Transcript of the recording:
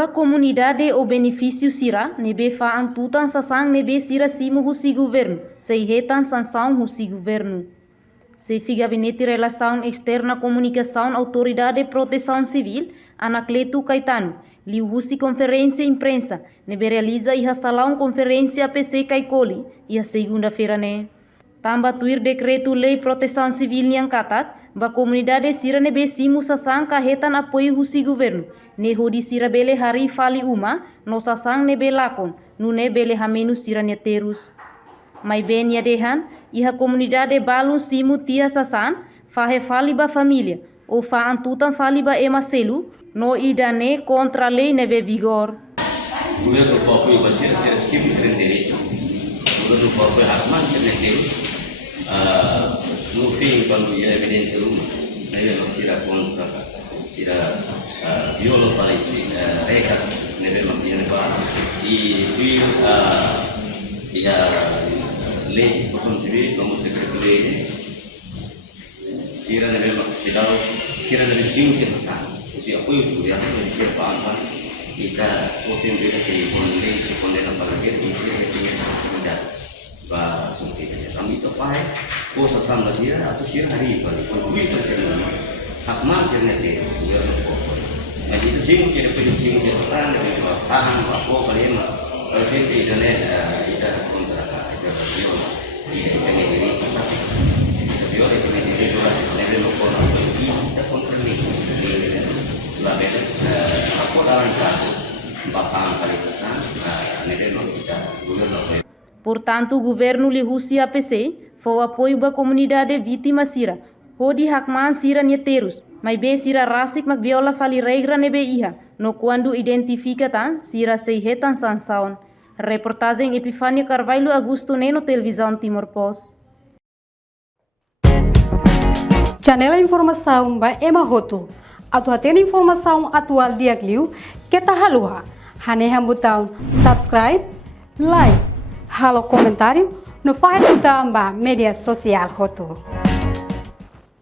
Ba comunidade o benefício sira nebe fa antutan sasang nebe sira simu husi governo, seihetan sansaun husi governo. Sefi Gabinete Relação Externa Comunicação Autoridade de Proteção Civil, Anacleto Caetano, liu husi conferência imprensa, nebe realiza iha salão conferência PC Caicoli, iha segunda-feira ne. Tamba tuir decreto lei proteção civil yang katat, ba comunidade sira nebe simu sasang kahetan apoio husi governo, ne hodi sira bele hari fali uma, no sasang nebe lakon, nune bele hamenu sira terus. Mai ben ya dehan, iha comunidade balun simu tia sasan, fahe fali ba família, ou fa antutan fali ba emaselu, no idane contra lei nebe vigor. Governo próprio vai ser sempre direito. Governo próprio hasman direito. No fim, quando ia evidência uma, neve não tira contra, tira viola para regras, neve não tira para e fui lei de construção civil como secretário tira neve não tira neve sim que sasar, se apoio os governos de tira para e o tempo que se lei se condena para ser e se retinha possibilidade bahasa sungkit kami itu pakai kosa sama sih atau sih hari ini kalau duit tercermin hak man cermin itu juga berpokok nah itu sih mungkin pilih sih mungkin sekarang dari paham apa kalian kalau sih di Indonesia itu kontrak itu beliau itu negeri beliau itu negeri dua negeri lokal itu kontrak ini lah beda apa dalam satu bapak kali sesan negeri lokal kita gubernur. Portanto, o governo lhe Rússia APC foi o apoio da comunidade vítima sira. Hodi hakman sira nieteiros, mas be sira rasik mak viola fali regra nebe iha, no quando identifica tan sira seihetan sansaon. Reportagem Epifânia Carvalho Augusto Neno Televisão Timor Post. Janela informação ba Emma Roto. Atu atena informação atual diagliu kita halua. Hane hambutão subscribe, like, halo comentário no Fahad Utamba Media Social Roto.